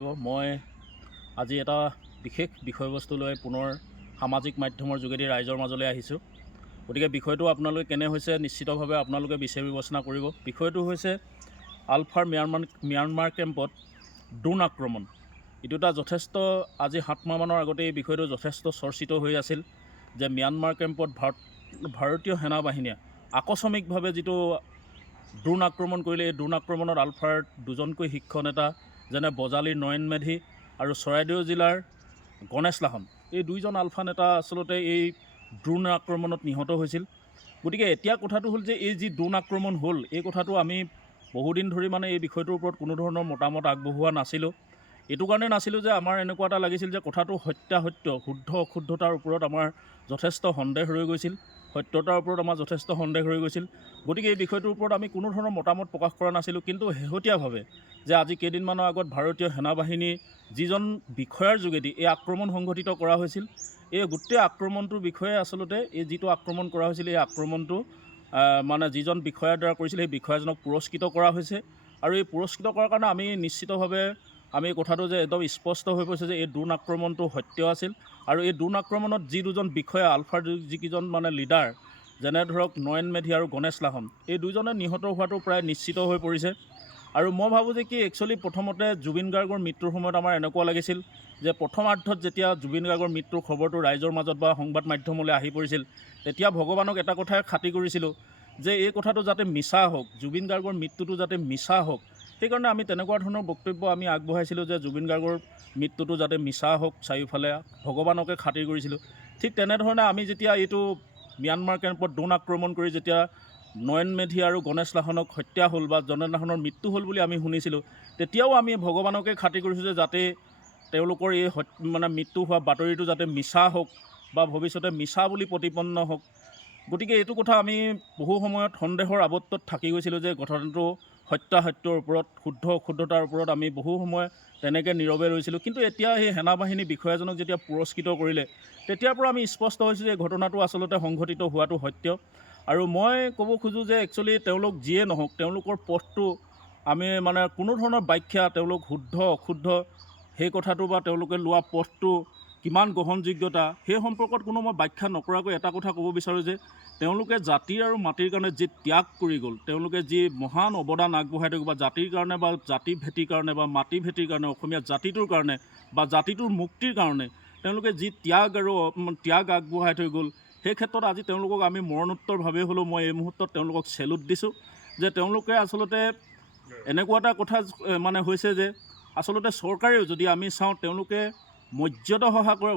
মই আজি এটা বিশেষ বিষয়বস্তু লৈ পুনৰ সামাজিক মাধ্যমৰ যোগেদি ৰাইজৰ মাজলৈ আহিছোঁ। গতিকে বিষয়টো আপোনালোকে কেনে হৈছে নিশ্চিতভাৱে আপোনালোকে বিচাৰ বিবেচনা কৰিব। বিষয়টো হৈছে আলফাৰ ম্যানমাৰ কেম্পত ড্ৰোন আক্ৰমণ। এইটো এটা যথেষ্ট আজি 7 মাহমানৰ আগতে এই বিষয়টো যথেষ্ট চৰ্চিত হৈ আছিল যে ম্যানমাৰ কেম্পত ভাৰতীয় সেনাবাহিনীয়ে আকস্মিকভাৱে যিটো ড্ৰোন আক্ৰমণ কৰিলে, এই ড্ৰোন আক্ৰমণত আলফাৰ দুজনকৈ শীৰ্ষ নেতা যেনে বজালীৰ নয়ন মেধি আৰু চৰাইদেউ জিলাৰ গণেশ লাহন, এই দুইজন আলফা নেতা আচলতে এই ড্ৰোন আক্ৰমণত নিহত হৈছিল। গতিকে এতিয়া কথাটো হ'ল যে এই যি ড্ৰোন আক্ৰমণ হ'ল, এই কথাটো আমি বহুদিন ধৰি এই বিষয়টোৰ ওপৰত কোনো ধৰণৰ মতামত আগবঢ়োৱা নাছিলোঁ। এইটো কাৰণে নাছিলোঁ যে আমাৰ এনেকুৱা এটা লাগিছিল যে কথাটো সত্যাসত্য, শুদ্ধ অশুদ্ধতাৰ ওপৰত আমাৰ যথেষ্ট সন্দেহ ৰৈ গৈছিল, সত্যতাৰ ওপৰত আমাৰ যথেষ্ট সন্দেহ ৰৈ গৈছিল। গতিকে এই বিষয়টোৰ ওপৰত আমি কোনো ধৰণৰ মতামত প্ৰকাশ কৰা নাছিলোঁ। কিন্তু শেহতীয়াভাৱে যে আজি কেইদিনমানৰ আগত ভাৰতীয় সেনাবাহিনীৰ যিজন বিষয়াৰ যোগেদি এই আক্ৰমণ সংঘটিত কৰা হৈছিল, এই গোটেই আক্ৰমণটোৰ বিষয়ে আচলতে এই যিটো আক্ৰমণ কৰা হৈছিল, এই আক্ৰমণটো যিজন বিষয়াৰ দ্বাৰা কৰিছিল, সেই বিষয়াজনক পুৰস্কৃত কৰা হৈছে। আৰু এই পুৰস্কৃত কৰাৰ কাৰণে আমি নিশ্চিতভাৱে এই কথাটো যে একদম স্পষ্ট হৈ পৰিছে যে এই ড্ৰোন আক্ৰমণটো সত্য আছিল। আৰু এই ড্ৰোন আক্ৰমণত যি দুজন বিষয়া আলফাৰ যিকেইজন লিডাৰ, যেনে ধৰক নয়ন মেধি আৰু গণেশ লাহন, এই দুজনে নিহত হোৱাটো প্ৰায় নিশ্চিত হৈ পৰিছে। আৰু মই ভাবোঁ যে একচুৱেলি প্ৰথমতে জুবিন গাৰ্গৰ মৃত্যুৰ সময়ত আমাৰ এনেকুৱা লাগিছিল যে প্ৰথমাৰ্ধত যেতিয়া জুবিন গাৰ্গৰ মৃত্যুৰ খবৰটো ৰাইজৰ মাজত বা সংবাদ মাধ্যমলৈ আহি পৰিছিল, তেতিয়া ভগৱানক এটা কথাই খাতি কৰিছিলোঁ যে এই কথাটো যাতে মিছা হওক, জুবিন গাৰ্গৰ মৃত্যুটো যাতে মিছা হওক। সেইকাৰণে আমি তেনেকুৱা ধৰণৰ বক্তব্য আমি আগবঢ়াইছিলোঁ যে জুবিন গাৰ্গৰ মৃত্যুটো যাতে মিছা হওক, চাৰিওফালে ভগৱানকে খাতিৰ কৰিছিলোঁ। ঠিক তেনেধৰণে আমি যেতিয়া এইটো ম্যানমাৰ কেম্পত ড্ৰোন আক্ৰমণ কৰি যেতিয়া নয়ন মেধি আৰু গণেশ লাহনক হত্যা হ'ল বা গণেশ লাহনৰ মৃত্যু হ'ল বুলি আমি শুনিছিলোঁ, তেতিয়াও আমি ভগৱানকে খাতিৰ কৰিছোঁ যে যাতে তেওঁলোকৰ এই মৃত্যু হোৱা বাতৰিটো যাতে মিছা হওক বা ভৱিষ্যতে মিছা বুলি প্ৰতিপন্ন হওক। গতিকে এইটো কথা আমি বহু সময়ত সন্দেহৰ আৱদ্ধত থাকি গৈছিলোঁ যে ঘটনাটো সত্যাসত্যৰ ওপৰত, শুদ্ধ অশুদ্ধতাৰ ওপৰত আমি বহু সময় তেনেকৈ নীৰৱে ৰৈছিলোঁ। কিন্তু এতিয়া সেই সেনাবাহিনী বিষয়াজনক যেতিয়া পুৰস্কৃত কৰিলে, তেতিয়াৰ পৰা আমি স্পষ্ট হৈছোঁ যে ঘটনাটো আচলতে সংঘটিত হোৱাটো সত্য। আৰু মই ক'ব খোজোঁ যে একচুৱেলি তেওঁলোক যিয়ে নহওক, তেওঁলোকৰ পথটো আমি কোনো ধৰণৰ ব্যাখ্যা, তেওঁলোক শুদ্ধ অশুদ্ধ সেই কথাটো বা তেওঁলোকে লোৱা পথটো কিমান গ্ৰহণযোগ্যতা, সেই সম্পৰ্কত কোনো মই ব্যাখ্যা নকৰাকৈ এটা কথা ক'ব বিচাৰোঁ যে তেওঁলোকে জাতিৰ আৰু মাটিৰ কাৰণে যি ত্যাগ কৰি গ'ল, তেওঁলোকে যি মহান অৱদান আগবঢ়াই থৈ গ'ল, বা জাতিৰ কাৰণে বা জাতি ভেটিৰ কাৰণে বা মাটি ভেটিৰ কাৰণে, অসমীয়া জাতিটোৰ কাৰণে বা জাতিটোৰ মুক্তিৰ কাৰণে তেওঁলোকে যি ত্যাগ আগবঢ়াই থৈ গ'ল, সেই ক্ষেত্ৰত আজি তেওঁলোকক আমি মৰণোত্তৰভাৱে হ'লেও মই এই মুহূৰ্তত তেওঁলোকক চেলুট দিছোঁ যে তেওঁলোকে আচলতে এনেকুৱা এটা কথা হৈছে যে আচলতে চৰকাৰেও যদি আমি চাওঁ, তেওঁলোকে মৰ্যাদা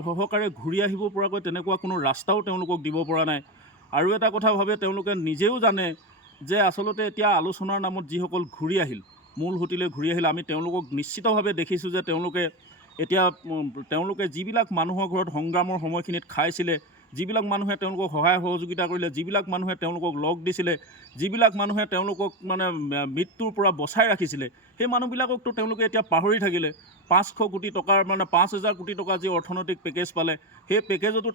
সহকাৰে ঘূৰি আহিব পৰাকৈ তেনেকুৱা কোনো ৰাস্তাও তেওঁলোকক দিব পৰা নাই। আৰু এটা কথা ভাবে, তেওঁলোকে নিজেও জানে যে আচলতে এতিয়া আলোচনাৰ নামত যিসকল ঘূৰি আহিল, মূল সুঁতিলৈ ঘূৰি আহিল, আমি তেওঁলোকক নিশ্চিতভাৱে দেখিছোঁ যে তেওঁলোকে যিবিলাক মানুহৰ ঘৰত সংগ্ৰামৰ সময়খিনিত খাইছিলে, যিবিলাক মানুহে তেওঁলোকক সহায় সহযোগিতা কৰিলে, যিবিলাক মানুহে তেওঁলোকক লগ দিছিলে, যিবিলাক মানুহে তেওঁলোকক মৃত্যুৰ পৰা বচাই ৰাখিছিলে, সেই মানুহবিলাককতো তেওঁলোকে এতিয়া পাহৰি থাকিলে। 500 কোটি টকাৰ 5,000 কোটি টকা যি অৰ্থনৈতিক পেকেজ পালে, সেই পেকেজতো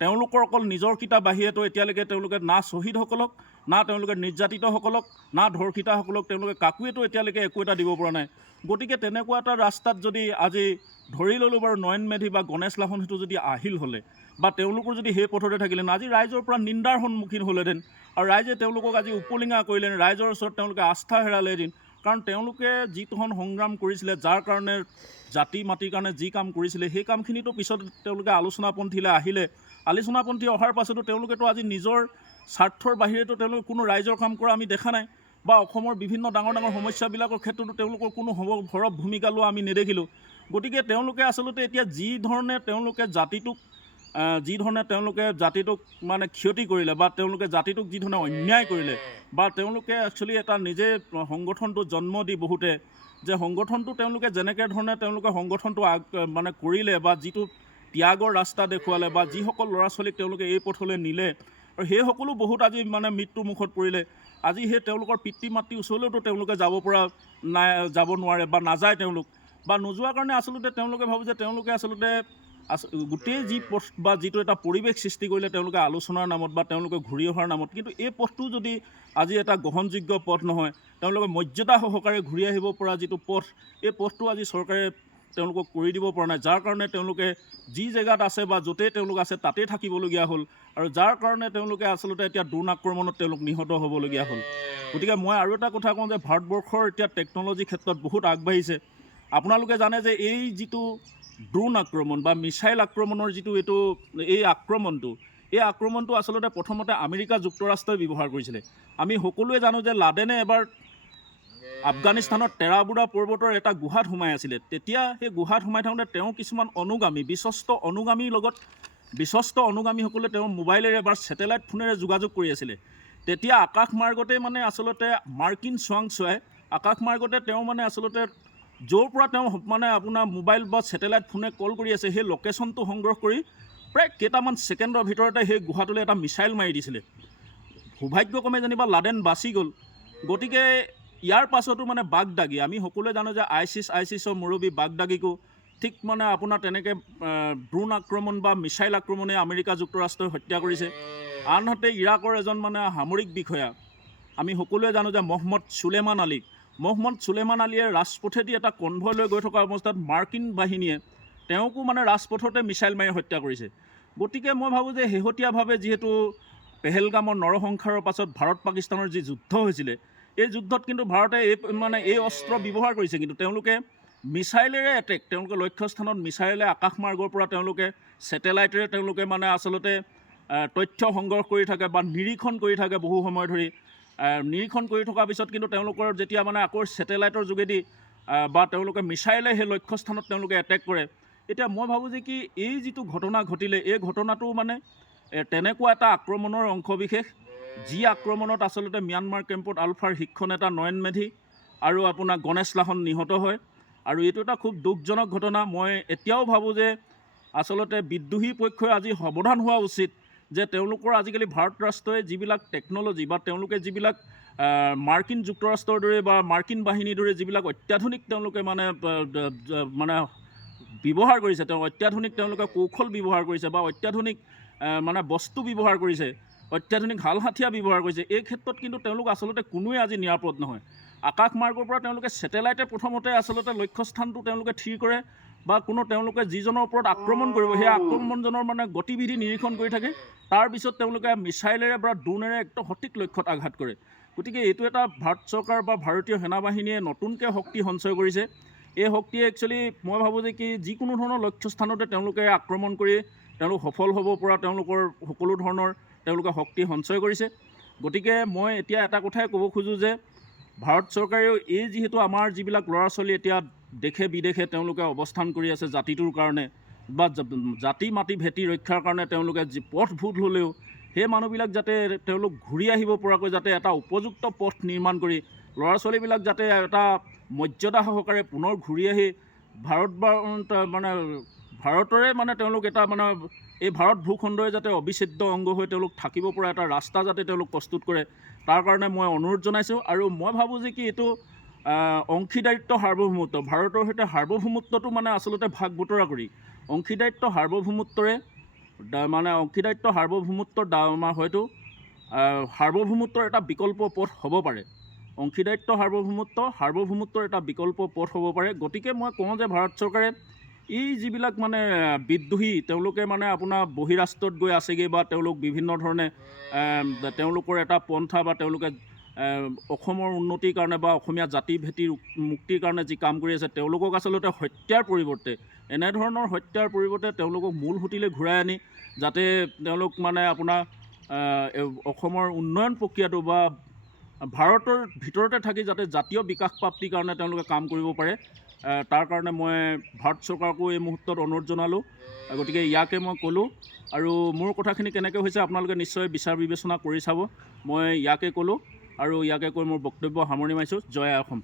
তেওঁলোকৰ অকল নিজৰ কিতা বাহিৰেতো এতিয়ালৈকে তেওঁলোকে না শ্বহীদসকলক, না তেওঁলোকে নিৰ্যাতিতসকলক, না ধৰ্ষিতাসকলক তেওঁলোকে কাকোৱেতো এতিয়ালৈকে একো এটা দিব পৰা নাই। গতিকে তেনেকুৱা এটা ৰাস্তাত যদি আজি ধৰি ল'লোঁ বাৰু নয়ন মেধি বা গণেশ লাহন সেইটো যদি আহিল হ'লে, বা তেওঁলোকৰ যদি সেই পথতে থাকিলেন, আজি ৰাইজৰ পৰা নিন্দাৰ সন্মুখীন হ'লেহেঁতেন। আৰু ৰাইজে তেওঁলোকক আজি উপলিঙা কৰিলেন, ৰাইজৰ ওচৰত তেওঁলোকে আস্থা হেৰালেহেঁতেন। কাৰণ তেওঁলোকে যিখন সংগ্ৰাম কৰিছিলে, যাৰ কাৰণে জাতি মাটিৰ কাৰণে যি কাম কৰিছিলে, সেই কামখিনিতো পিছত তেওঁলোকে আলোচনাপন্থীলৈ আহিলে। আলোচনাপন্থী অহাৰ পাছতো তেওঁলোকেতো আজি নিজৰ স্বাৰ্থৰ বাহিৰেতো তেওঁলোকে কোনো ৰাইজৰ কাম কৰা আমি দেখা নাই, বা অসমৰ বিভিন্ন ডাঙৰ ডাঙৰ সমস্যাবিলাকৰ ক্ষেত্ৰতো তেওঁলোকৰ কোনো সৰব ভূমিকা লোৱা আমি নেদেখিলোঁ। গতিকে তেওঁলোকে আচলতে এতিয়া যি ধৰণে তেওঁলোকে জাতিটোক ক্ষতি কৰিলে, বা তেওঁলোকে জাতিটোক যি ধৰণে অন্যায় কৰিলে, বা তেওঁলোকে একচুৱেলি এটা নিজে সংগঠনটো জন্ম দি বহুতে যে সংগঠনটো তেওঁলোকে যেনেকৈ ধৰণে তেওঁলোকে সংগঠনটো কৰিলে, বা যিটো ত্যাগৰ ৰাস্তা দেখুৱালে, বা যিসকল ল'ৰা ছোৱালীক তেওঁলোকে এই পথলৈ নিলে, আৰু সেই সকলো বহুত আজি মৃত্যুৰ মুখত পৰিলে। আজি সেই তেওঁলোকৰ পিতৃ মাতৃৰ ওচৰলৈতো তেওঁলোকে যাব নোৱাৰে বা নাযায় তেওঁলোক, বা নোযোৱাৰ কাৰণে আচলতে তেওঁলোকে ভাবোঁ যে তেওঁলোকে আচলতে গোটেই যি পথ বা যিটো এটা পৰিৱেশ সৃষ্টি কৰিলে তেওঁলোকে আলোচনাৰ নামত বা তেওঁলোকে ঘূৰি অহাৰ নামত, কিন্তু এই পথটো যদি আজি এটা গ্ৰহণযোগ্য পথ নহয়, তেওঁলোকে মৰ্যাদা সহকাৰে ঘূৰি আহিব পৰা যিটো পথ, এই পথটো আজি চৰকাৰে তেওঁলোকক কৰি দিব পৰা নাই, যাৰ কাৰণে তেওঁলোকে যি জেগাত আছে বা য'তেই তেওঁলোক আছে তাতেই থাকিবলগীয়া হ'ল, আৰু যাৰ কাৰণে তেওঁলোকে আচলতে এতিয়া ড্ৰোন আক্ৰমণত তেওঁলোক নিহত হ'বলগীয়া হ'ল। গতিকে মই আৰু এটা কথা কওঁ যে ভাৰতবৰ্ষৰ এতিয়া টেকন'লজিৰ ক্ষেত্ৰত বহুত আগবাঢ়িছে। আপোনালোকে জানে যে এই যিটো ড্ৰোন আক্ৰমণ বা মিছাইল আক্ৰমণৰ যিটো এই আক্ৰমণটো আচলতে প্ৰথমতে আমেৰিকা যুক্তৰাষ্ট্ৰই ব্যৱহাৰ কৰিছিলে। আমি সকলোৱে জানো যে লাডেনে এবাৰ আফগানিস্তানৰ টেৰাবুৰা পৰ্বতৰ এটা গুহাত সোমাই আছিলে। তেতিয়া সেই গুহাত সোমাই থাকোঁতে তেওঁ কিছুমান বিশ্বস্ত অনুগামীসকলে তেওঁৰ মোবাইলেৰে বা ছেটেলাইট ফোনেৰে যোগাযোগ কৰি আছিলে। তেতিয়া আকাশমাৰ্গতে মানে আচলতে মাৰ্কিন চোৱাংচোৱাই আকাশমাৰ্গতে তেওঁ মানে আচলতে য'ৰ পৰা তেওঁ মানে আপোনাৰ মোবাইল বা ছেটেলাইট ফোনে কল কৰি আছে সেই লোকেশ্যনটো সংগ্ৰহ কৰি প্ৰায় কেইটামান ছেকেণ্ডৰ ভিতৰতে সেই গুহাটোলৈ এটা মিছাইল মাৰি দিছিলে। সৌভাগ্যক্ৰমে যেনিবা লাডেন বাচি গ'ল। গতিকে ইয়াৰ পাছতো মানে বাগদাগী, আমি সকলোৱে জানো যে আইচিছৰ মুৰব্বী বাগদাগীকো ঠিক মানে আপোনাৰ তেনেকৈ ড্ৰোন আক্ৰমণ বা মিছাইল আক্ৰমণে আমেৰিকা যুক্তৰাষ্ট্ৰই হত্যা কৰিছে। আনহাতে ইৰাকৰ এজন মানে সামৰিক বিষয়া, আমি সকলোৱে জানো যে মহম্মদ চুলেমান আলীয়ে ৰাজপথেদি এটা কনভয় লৈ গৈ থকা অৱস্থাত মাৰ্কিন বাহিনীয়ে তেওঁকো মানে ৰাজপথতে মিছাইল মাৰি হত্যা কৰিছে। গতিকে মই ভাবোঁ যে শেহতীয়াভাৱে যিহেতু পেহেলগামৰ নৰসংহাৰৰ পাছত ভাৰত পাকিস্তানৰ যি যুদ্ধ হৈছিলে, এই যুদ্ধত কিন্তু ভাৰতে এই অস্ত্ৰ ব্যৱহাৰ কৰিছে, কিন্তু তেওঁলোকে মিছাইলেৰে তেওঁলোকে লক্ষ্যস্থানত মিছাইলে আকাশমাৰ্গৰ পৰা তেওঁলোকে ছেটেলাইটেৰে তেওঁলোকে মানে আচলতে তথ্য সংগ্ৰহ কৰি থাকে বা নিৰীক্ষণ কৰি থাকে বহু সময় ধৰি। নিৰীক্ষণ কৰি থকাৰ পিছত কিন্তু তেওঁলোকৰ যেতিয়া মানে আকৌ ছেটেলাইটৰ যোগেদি বা তেওঁলোকে মিছাইলে সেই লক্ষ্যস্থানত তেওঁলোকে এটেক কৰে। এতিয়া মই ভাবোঁ যে কি এই যিটো ঘটনা ঘটিলে, এই ঘটনাটো মানে তেনেকুৱা এটা আক্ৰমণৰ অংশবিশেষ, যি আক্ৰমণত আচলতে ম্যানমাৰ কেম্পত আলফাৰ শীৰ্ষ নেতা নয়ন মেধি আৰু আপোনাৰ গণেশ লাহন নিহত হয়, আৰু এইটো এটা খুব দুখজনক ঘটনা। মই এতিয়াও ভাবোঁ যে আচলতে বিদ্ৰোহী পক্ষই আজি সাৱধান হোৱা উচিত যে তেওঁলোকৰ আজিকালি ভাৰত ৰাষ্ট্ৰই যিবিলাক টেকন'লজি বা তেওঁলোকে যিবিলাক মাৰ্কিন যুক্তৰাষ্ট্ৰৰ দৰে বা মাৰ্কিন বাহিনীৰ দৰে যিবিলাক অত্যাধুনিক তেওঁলোকে মানে ব্যৱহাৰ কৰিছে, অত্যাধুনিক তেওঁলোকে কৌশল ব্যৱহাৰ কৰিছে বা অত্যাধুনিক মানে বস্তু ব্যৱহাৰ কৰিছে, অত্যাধুনিক হাল হাথিয়াৰ ব্যৱহাৰ কৰিছে, এই ক্ষেত্ৰত কিন্তু তেওঁলোক আচলতে কোনোৱে আজি নিৰাপদ নহয়। আকাশমাৰ্গৰ পৰা তেওঁলোকে ছেটেলাইটে প্ৰথমতে আচলতে লক্ষ্যস্থানটো তেওঁলোকে থিৰ কৰে বা তেওঁলোকে যিজনৰ ওপৰত আক্ৰমণ কৰিব সেই আক্ৰমণজনৰ মানে গতিবিধি নিৰীক্ষণ কৰি থাকে, তাৰপিছত তেওঁলোকে মিছাইলেৰে বা ড্ৰোনেৰে একদম সঠিক লক্ষ্যত আঘাত কৰে। গতিকে এইটো এটা ভাৰত চৰকাৰ বা ভাৰতীয় সেনাবাহিনীয়ে নতুনকৈ শক্তি সঞ্চয় কৰিছে। এই শক্তিয়ে একচুৱেলি মই ভাবোঁ যে কি যিকোনো ধৰণৰ লক্ষ্যস্থানতে তেওঁলোকে আক্ৰমণ কৰি তেওঁলোক সফল হ'ব পৰা তেওঁলোকৰ সকলো ধৰণৰ তেওঁলোকে শক্তি সঞ্চয় কৰিছে। গতিকে মই এতিয়া এটা কথাই ক'ব খোজোঁ যে ভাৰত চৰকাৰেও এই যিহেতু আমাৰ যিবিলাক ল'ৰা ছোৱালী এতিয়া দেশে বিদেশে তেওঁলোকে অৱস্থান কৰি আছে জাতিটোৰ কাৰণে বা জাতি মাটি ভেটি ৰক্ষাৰ কাৰণে, তেওঁলোকে যি পথ ভুল হ'লেও সেই মানুহবিলাক যাতে তেওঁলোক ঘূৰি আহিব পৰাকৈ যাতে এটা উপযুক্ত পথ নিৰ্মাণ কৰি ল'ৰা ছোৱালীবিলাক যাতে এটা মৰ্যাদা সহকাৰে পুনৰ ঘূৰি আহি ভাৰতৰে মানে তেওঁলোক এটা মানে এই ভাৰত ভূখণ্ডৰে যাতে অবিচ্ছেদ্য অংগ হৈ তেওঁলোক থাকিব পৰা এটা ৰাস্তা যাতে তেওঁলোক প্ৰস্তুত কৰে, তাৰ কাৰণে মই অনুৰোধ জনাইছোঁ। আৰু মই ভাবোঁ যে কি এইটো অংশীদাৰিত্ব সাৰ্বভৌমত্ব, ভাৰতৰ সৈতে সাৰ্বভৌমত্বটো মানে আচলতে ভাগ বতৰা কৰি অংশীদাৰিত্ব সাৰ্বভৌমত্বৰে হয়তো সাৰ্বভৌমত্বৰ এটা বিকল্প পথ হ'ব পাৰে। অংশীদাৰিত্ব সাৰ্বভৌমত্বৰ এটা বিকল্প পথ হ'ব পাৰে। গতিকে মই কওঁ যে ভাৰত চৰকাৰে এই যিবিলাক মানে বিদ্ৰোহী তেওঁলোকে মানে আপোনাৰ বহিৰাষ্ট্ৰত গৈ আছেগৈ বা তেওঁলোক বিভিন্ন ধৰণে তেওঁলোকৰ এটা পন্থা বা তেওঁলোকে অসমৰ উন্নতিৰ কাৰণে বা অসমীয়া জাতি ভেটিৰ মুক্তিৰ কাৰণে যি কাম কৰি আছে, তেওঁলোকক আচলতে এনেধৰণৰ হত্যাৰ পৰিৱৰ্তে তেওঁলোকক মূল সুঁতিলৈ ঘূৰাই আনি যাতে তেওঁলোক মানে আপোনাৰ অসমৰ উন্নয়ন প্ৰক্ৰিয়াটো বা ভাৰতৰ ভিতৰতে থাকি যাতে জাতীয় বিকাশ প্ৰাপ্তিৰ কাৰণে তেওঁলোকে কাম কৰিব পাৰে, তাৰ কাৰণে মই ভাৰত চৰকাৰকো এই মুহূৰ্তত অনুৰোধ জনালোঁ। গতিকে ইয়াকে মই ক'লোঁ, আৰু মোৰ কথাখিনি কেনেকৈ হৈছে আপোনালোকে নিশ্চয় বিচাৰ বিবেচনা কৰি চাব। মই ইয়াকে ক'লোঁ আৰু ইয়াকে কৈ মোৰ বক্তব্য সামৰণি মাৰিছোঁ। জয় আই অসম।